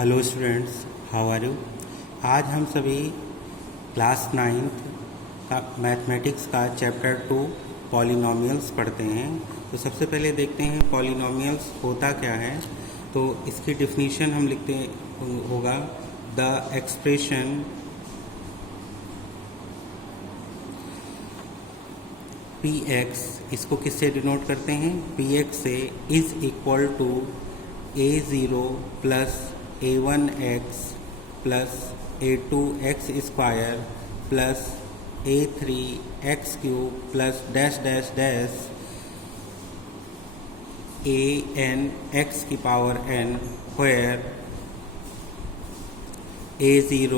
Hello students, how are you. आज हम सभी क्लास 9th का मैथमेटिक्स का चैप्टर 2 पॉलिनोमियल्स पढ़ते हैं। तो सबसे पहले देखते हैं पॉलिनोमियल्स होता क्या है। तो इसकी डिफिनीशन हम लिखते होगा द एक्सप्रेशन पी एक्स, इसको किससे डिनोट करते हैं, पी एक्स से, is equal to a0 plus a1x plus a2x square plus a3x cube plus dash dash dash an x की power n where a0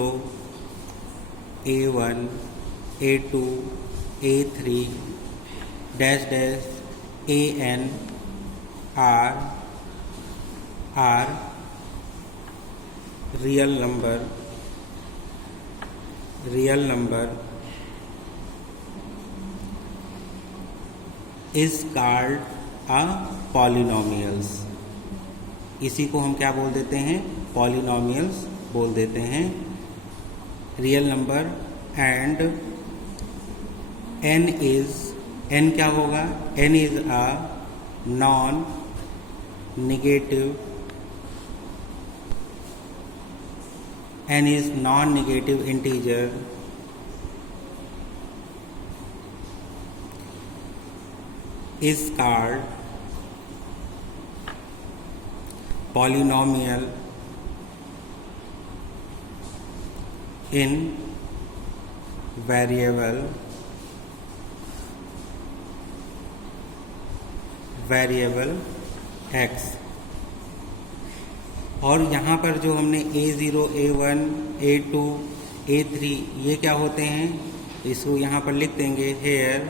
a1 a2 a3 dash dash an are real number is called a polynomials। इसी को हम क्या बोल देते हैं, polynomials बोल देते हैं। रियल नंबर एंड n क्या होगा, n is a non negative, n is non-negative integer is called polynomial in variable x। और यहाँ पर जो हमने a0 a1 a2 a3 ये क्या होते हैं, इसको यहाँ पर लिख देंगे hair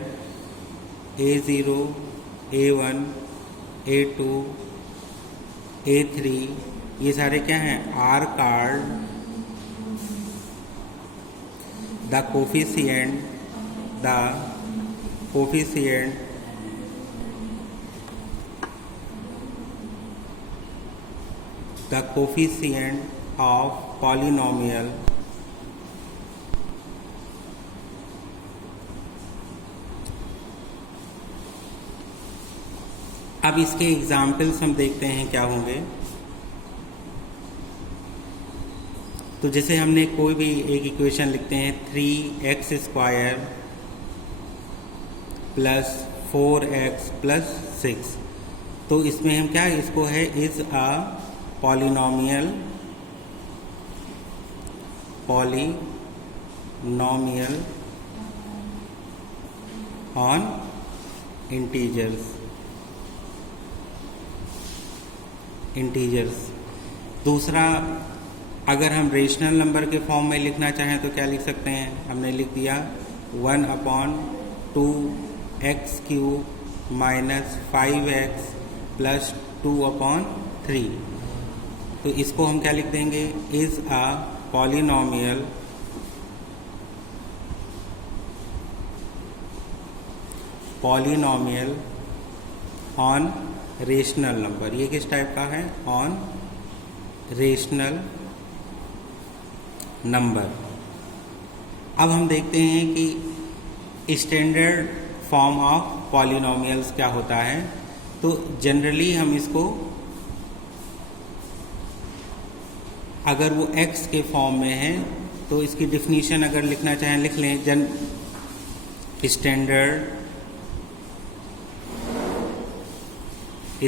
a0 a1 a2 a3 ये सारे क्या हैं, are called the coefficient of polynomial अब इसके एग्जाम्पल्स हम देखते हैं क्या होंगे। तो जैसे हमने कोई भी एक इक्वेशन लिखते हैं 3x square plus 4x plus 6, तो इसमें हम क्या, इसको है is a polynomial on integers. दूसरा, अगर हम रेशनल नंबर के फॉर्म में लिखना चाहें तो क्या लिख सकते हैं, हमने लिख दिया 1/2x cube minus 5x plus 2/3। तो इसको हम क्या लिख देंगे, is a polynomial on rational number. ये किस टाइप का है, ऑन रेशनल नंबर। अब हम देखते हैं कि स्टैंडर्ड फॉर्म ऑफ पॉलिनोमियल्स क्या होता है। तो जनरली हम इसको, अगर वो x के फॉर्म में है तो इसकी डिफिनीशन अगर लिखना चाहें लिख लें,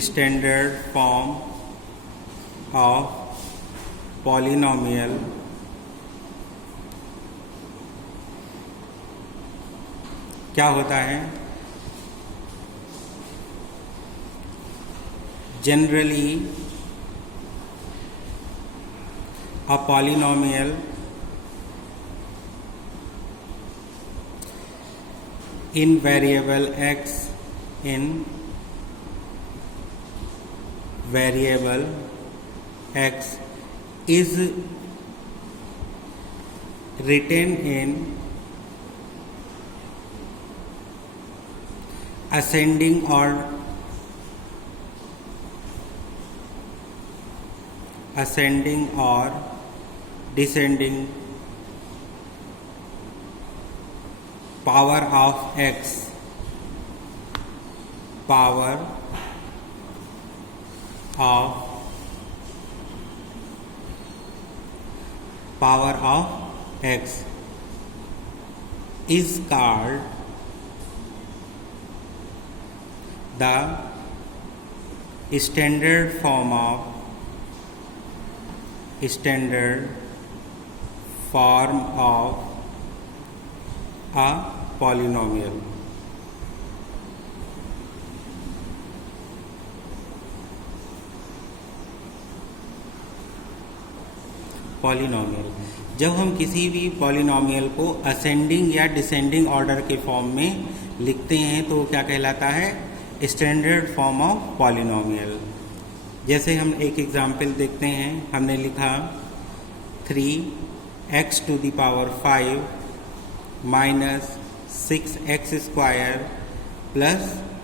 स्टैंडर्ड फॉर्म ऑफ पॉलिनोमियल क्या होता है, generally a polynomial in variable x is written in ascending or ascending or descending power of x, power of x is called the standard form of a polynomial. Polynomial, जब हम किसी भी polynomial को ascending या descending order के form में लिखते हैं तो वो क्या कहलाता है? Standard form of polynomial. जैसे हम एक एग्जाम्पल देखते हैं, हमने लिखा 3x to the power 5 minus 6x square plus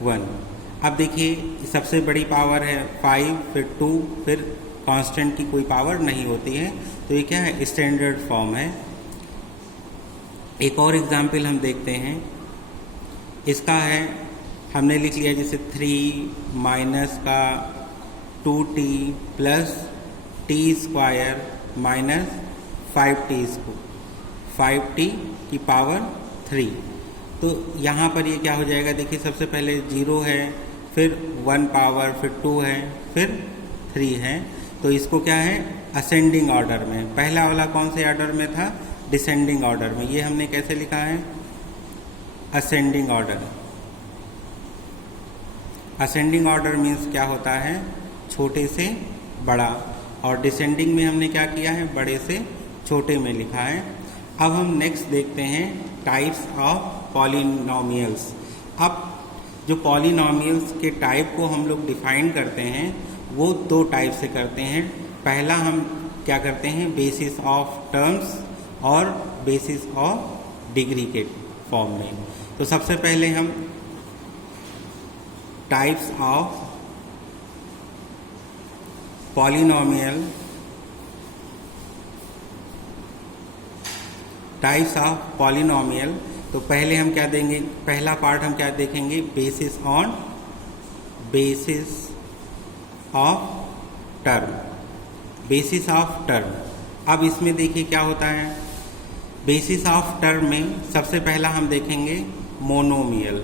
1। अब देखिए सबसे बड़ी पावर है 5, फिर 2, फिर कांस्टेंट की कोई पावर नहीं होती है, तो ये क्या है? स्टैंडर्ड फॉर्म है। एक और एग्जाम्पल हम देखते हैं, इसका है, हमने लिख लिया जैसे 3 माइनस का 2t plus T square minus 5t की पावर 3। तो यहाँ पर ये क्या हो जाएगा? देखिए सबसे पहले 0 है, फिर 1 पावर, फिर 2 है, फिर 3 है। तो इसको क्या है? असेंडिंग ऑर्डर में। पहला वाला कौन से ऑर्डर में था? डिसेंडिंग ऑर्डर में। ये हमने कैसे लिखा है? Ascending order. Ascending order means क्या होता है? छोटे से बड़ा, और डिसेंडिंग में हमने क्या किया है? बड़े से छोटे में लिखा है। अब हम नेक्स्ट देखते हैं टाइप्स ऑफ पॉलिनॉमियल्स। अब जो पॉलिनॉमियल्स के टाइप को हम लोग डिफाइन करते हैं वो 2 टाइप से करते हैं। पहला हम क्या करते हैं? बेसिस ऑफ टर्म्स और बेसिस ऑफ डिग्री के फॉर्म में। तो सबसे पहले हम टाइप्स ऑफ पॉलिनॉमियल, तो पहले हम क्या देंगे? पहला पार्ट हम क्या देखेंगे? Basis of term. Basis of term. अब इसमें देखिए क्या होता है? बेसिस ऑफ टर्म में सबसे पहला हम देखेंगे मोनोमियल।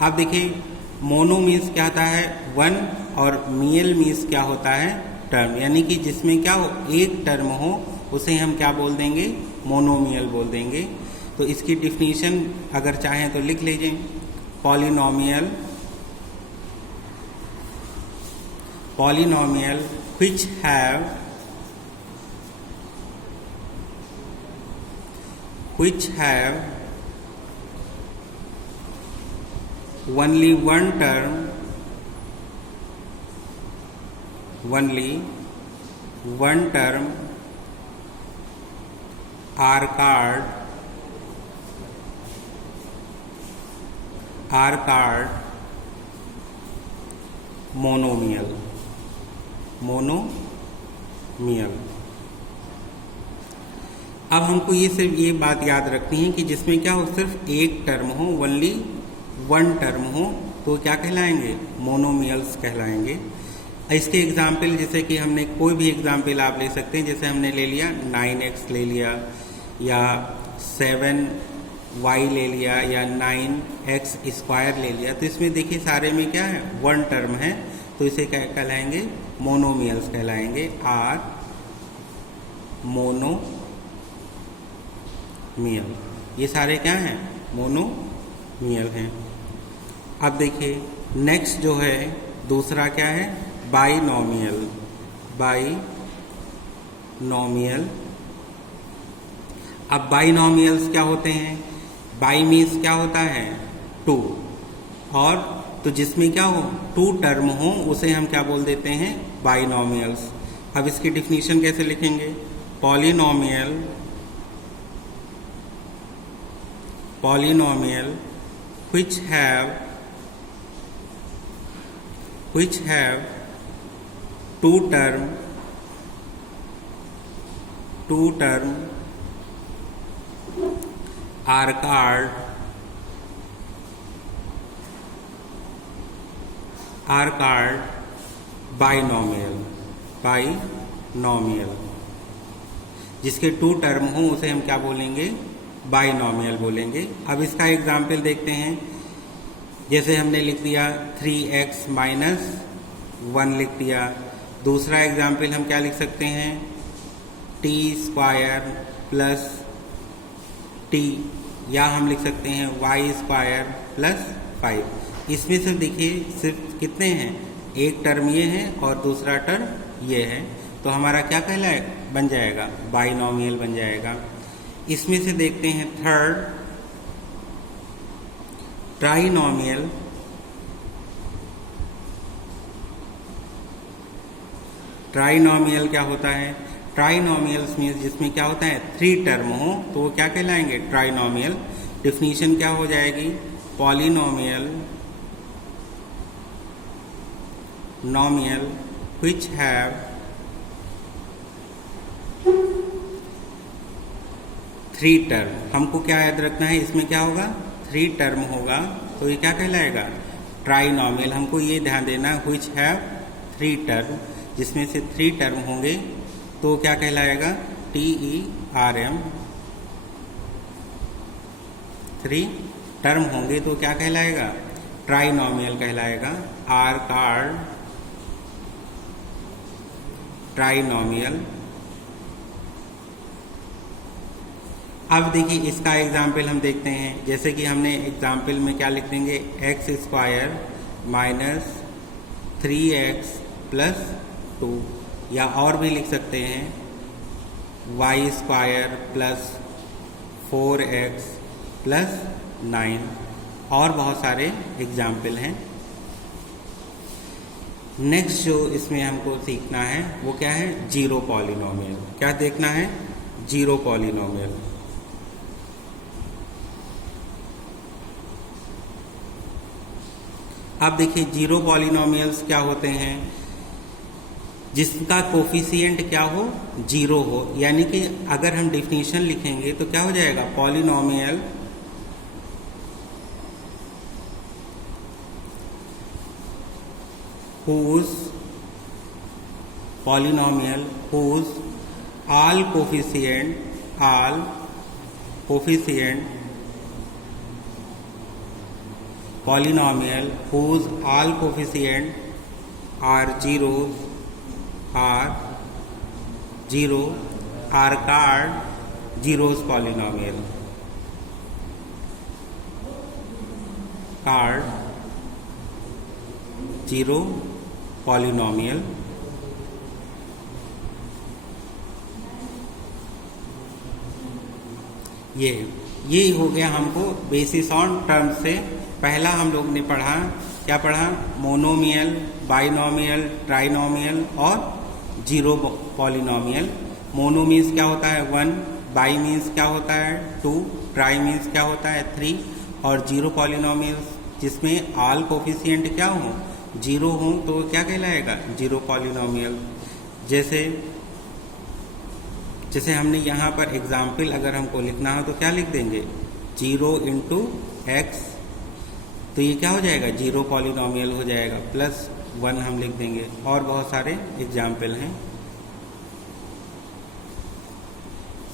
अब देखिए मोनो मीन्स क्या होता है? 1, और मियल मीन्स क्या होता है? टर्म। यानी कि जिसमें क्या हो? एक टर्म हो, उसे हम क्या बोल देंगे? मोनोमियल बोल देंगे। तो इसकी डिफिनीशन अगर चाहें तो लिख लीजिए। Polynomial which have only one term are called monomial। अब हमको ये बात याद रखनी है कि जिसमें क्या हो? सिर्फ एक टर्म हो, ओनली 1 टर्म हो, तो क्या कहलाएंगे? मोनोमियल्स कहलाएंगे। इसके एग्जाम्पल जैसे कि हमने कोई भी एग्जाम्पल आप ले सकते हैं। जैसे हमने ले लिया 9x ले लिया, या 7y ले लिया, या 9x स्क्वायर ले लिया। तो इसमें देखिए सारे में क्या है? 1 टर्म है, तो इसे क्या कहलाएंगे? मोनोमियल्स कहलाएंगे। आर मोनोमियल, ये सारे क्या हैं? मोनोमियल हैं। अब देखिए नेक्स्ट जो है दूसरा क्या है? बाइनॉमियल। अब बाइनॉमियल्स क्या होते हैं? बाई मीन्स क्या होता है? 2, और तो जिसमें क्या हो? 2 टर्म हो, उसे हम क्या बोल देते हैं? बाइनॉमियल्स। अब इसकी डिफिनीशन कैसे लिखेंगे? Polynomial which have two term are called binomial। जिसके टू टर्म हो उसे हम क्या बोलेंगे? बाइनॉमियल बोलेंगे। अब इसका एग्जाम्पल देखते हैं। जैसे हमने लिख दिया 3x माइनस 1 लिख दिया। दूसरा एग्जाम्पल हम क्या लिख सकते हैं? t स्क्वायर प्लस t, या हम लिख सकते हैं y स्क्वायर प्लस 5। इसमें से देखिए सिर्फ कितने हैं? एक टर्म ये है और दूसरा टर्म ये है, तो हमारा क्या कहलाए बन जाएगा? बाइनॉमियल बन जाएगा। इसमें से देखते हैं थर्ड, ट्राइनॉमियल। ट्राइनॉमियल क्या होता है? ट्राइनॉमियल्स में जिसमें क्या होता है? 3 टर्म हो तो वो क्या कहलाएंगे? ट्राइनॉमियल। डिफिनीशन क्या हो जाएगी? Polynomial which have 3 term. हमको क्या याद रखना है? इसमें क्या होगा? 3 टर्म होगा, तो ये क्या कहलाएगा? ट्राइनॉमियल। हमको ये ध्यान देना है which have 3 टर्म, जिसमें से 3 टर्म होंगे तो क्या कहलाएगा? TERM। 3 टर्म होंगे तो क्या कहलाएगा? ट्राइनॉमियल कहलाएगा। Are called trinomial. अब देखिए इसका एग्जाम्पल हम देखते हैं। जैसे कि हमने एग्जाम्पल में क्या लिख देंगे? x square minus 3x plus 2, या और भी लिख सकते हैं y square plus 4x plus 9, और बहुत सारे एग्जाम्पल हैं। नेक्स्ट जो इसमें हमको सीखना है वो क्या है? Zero polynomial. क्या देखना है? Zero polynomial. अब देखिए जीरो पॉलिनॉमियल्स क्या होते हैं? जिसका कोफिशिएंट क्या हो? जीरो हो। यानी कि अगर हम डिफिनीशन लिखेंगे तो क्या हो जाएगा? Polynomial whose all coefficient polynomial whose all coefficient are zero are called zeros polynomial। called zero polynomial. ये हो गया हमको बेसिस ऑन टर्म से। पहला हम लोग ने पढ़ा, क्या पढ़ा? मोनोमियल, बाइनॉमियल, ट्राइनॉमियल और जीरो पॉलिनॉमियल। मोनो मीन्स क्या होता है? 1, बाई मीन्स क्या होता है? 2, ट्राई मीन्स क्या होता है? 3, और जीरो पॉलिनॉमियल जिसमें ऑल कोफिशिएंट क्या हो? जीरो हो, तो क्या कहलाएगा? Zero polynomial. जैसे हमने यहाँ पर एग्जाम्पल अगर हमको लिखना हो तो क्या लिख देंगे? 0 इंटू एक्स, तो ये क्या हो जाएगा? जीरो पॉलिनॉमियल हो जाएगा। प्लस 1 हम लिख देंगे, और बहुत सारे एग्जाम्पल हैं।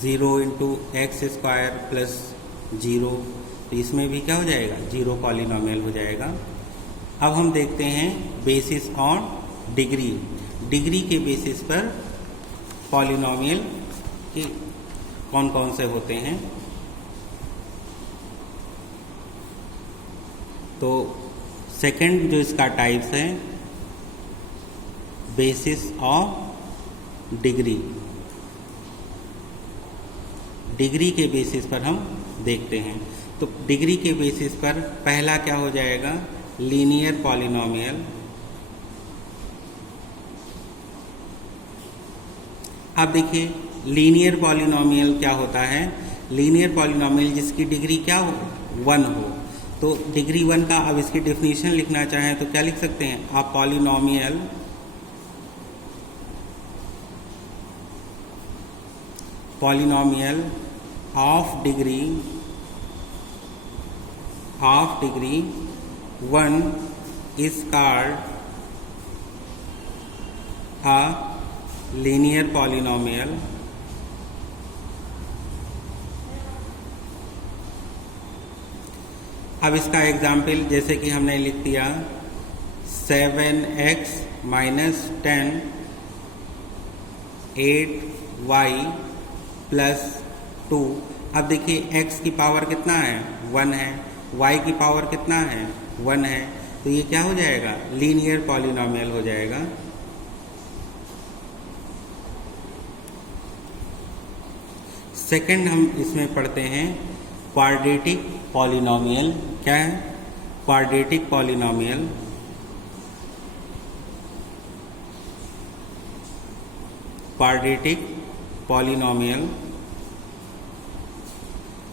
0 इंटू एक्स स्क्वायर प्लस 0, तो इसमें भी क्या हो जाएगा? जीरो पॉलिनॉमियल हो जाएगा। अब हम देखते हैं बेसिस ऑन डिग्री। डिग्री के बेसिस पर पॉलिनॉमियल के कौन कौन से होते हैं? तो सेकंड जो इसका टाइप्स है, बेसिस ऑफ डिग्री। डिग्री के बेसिस पर हम देखते हैं। तो डिग्री के बेसिस पर पहला क्या हो जाएगा? Linear polynomial. अब देखिए लीनियर पॉलिनॉमियल क्या होता है? लीनियर पॉलिनॉमियल जिसकी डिग्री क्या हो? 1 हो। तो डिग्री 1 का अब इसकी डेफिनेशन लिखना चाहें तो क्या लिख सकते हैं? अ polynomial polynomial of degree 1 is called a linear polynomial. अब इसका एग्जाम्पल जैसे कि हमने लिख दिया 7x माइनस 10 8y प्लस 2। अब देखिए x की पावर कितना है 1 है, y की पावर कितना है 1 है, तो ये क्या हो जाएगा लीनियर पॉलिनोमियल हो जाएगा। सेकंड हम इसमें पढ़ते हैं क्वाड्रेटिक पॉलिनोमियल। क्या है क्वाड्रेटिक पॉलिनोमियल? क्वाड्रेटिक पॉलिनोमियल,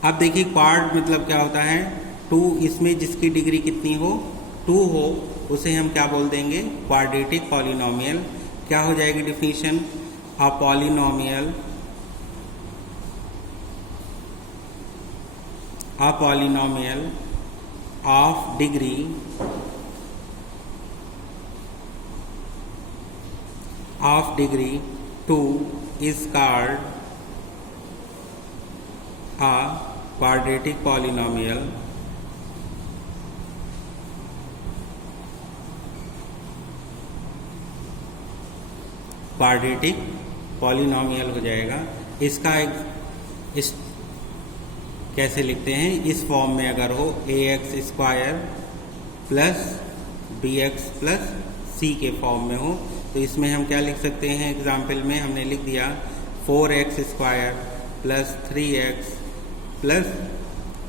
अब देखिए क्वाड मतलब क्या होता है 2, इसमें जिसकी डिग्री कितनी हो 2 हो उसे हम क्या बोल देंगे क्वाड्रेटिक पॉलिनोमियल। क्या हो जाएगी definition? A polynomial of degree of degree 2 is called a quadratic polynomial. Quadratic polynomial हो जाएगा। इसका इस कैसे लिखते हैं? इस फॉर्म में अगर हो ax² plus bx plus c के फॉर्म में हो तो इसमें हम क्या लिख सकते हैं? एग्जाम्पल में हमने लिख दिया 4x² प्लस 3x प्लस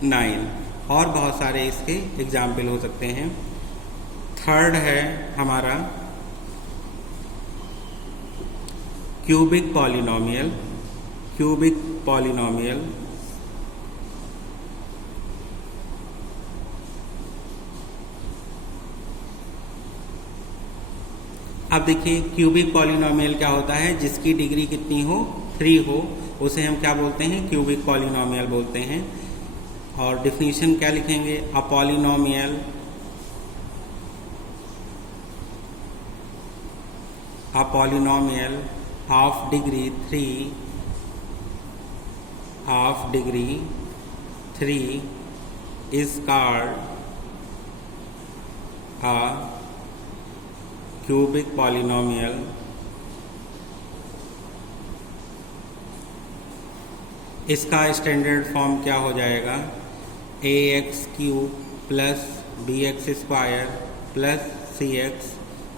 9 और बहुत सारे इसके एग्जाम्पल हो सकते हैं। थर्ड है हमारा क्यूबिक पॉलिनोमियल। अब देखिए क्यूबिक पॉलिनोमियल क्या होता है? जिसकी डिग्री कितनी हो 3 हो उसे हम क्या बोलते हैं? क्यूबिक पॉलिनोमियल बोलते हैं। और डिफिनीशन क्या लिखेंगे? A polynomial of degree 3 is called a cubic polynomial. इसका स्टैंडर्ड फॉर्म क्या हो जाएगा? ax³ plus bx² plus cx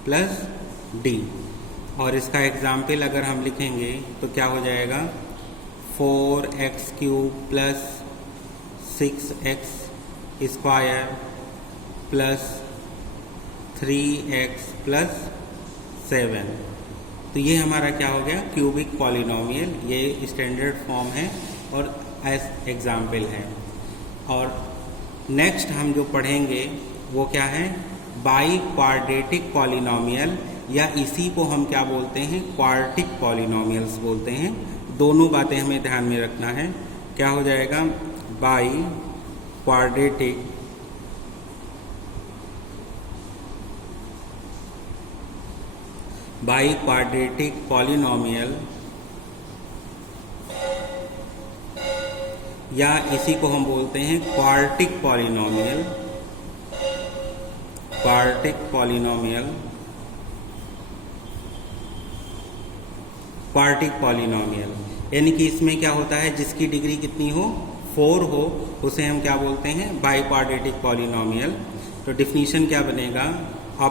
plus d। और इसका एग्जाम्पल अगर हम लिखेंगे तो क्या हो जाएगा? 4x³ plus 6x² plus 3x plus 7। तो ये हमारा क्या हो गया? Cubic polynomial. ये स्टैंडर्ड फॉर्म है और एज एग्जाम्पल है। और नेक्स्ट हम जो पढ़ेंगे वो क्या है? बाई क्वाड्रेटिक पॉलिनोमियल, या इसी को हम क्या बोलते हैं? क्वार्टिक पॉलिनोमियल्स बोलते हैं। दोनों बातें हमें ध्यान में रखना है। क्या हो जाएगा? बाई क्वाड्रेटिक पॉलिनोमियल, या इसी को हम बोलते हैं क्वार्टिक पॉलिनोमियल। क्वार्टिक पॉलिनोमियल यानी कि इसमें क्या होता है? जिसकी डिग्री कितनी हो 4 हो उसे हम क्या बोलते हैं? By quadratic polynomial. तो डिफिनीशन क्या बनेगा? A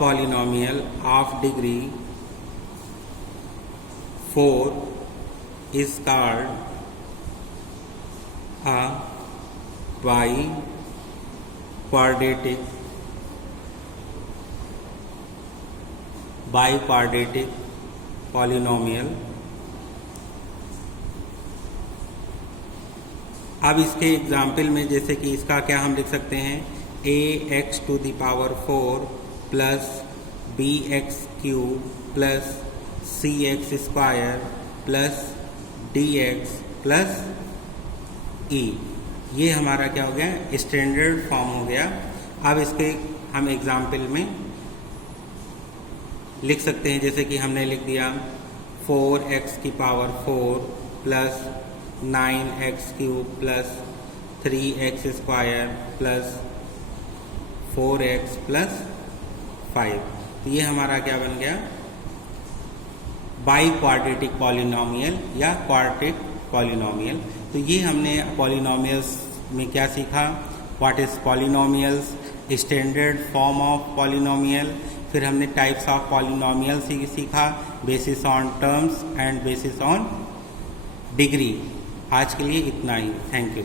polynomial of degree 4 is called a by-quadratic polynomial. अब इसके एग्जाम्पल में जैसे कि इसका क्या हम लिख सकते हैं? ax⁴ plus B X cube plus C X square plus D X plus E. ये हमारा क्या हो गया, स्टैंडर्ड फॉर्म हो गया। अब इसके हम एग्जाम्पल में लिख सकते हैं, जैसे कि हमने लिख दिया 4x की power 4 plus 9x cube plus 3x square plus 4x plus 5। तो ये हमारा क्या बन गया, बाई क्वाड्रेटिक पॉलिनोमियल या क्वाड्रेटिक पॉलिनोमियल। तो ये हमने पॉलिनोमियल्स में क्या सीखा, what is polynomials, standard form of polynomial, फिर हमने टाइप्स ऑफ पॉलिनोमियल सीखा, basis on terms and bases on degree. आज के लिए इतना ही, थैंक यू।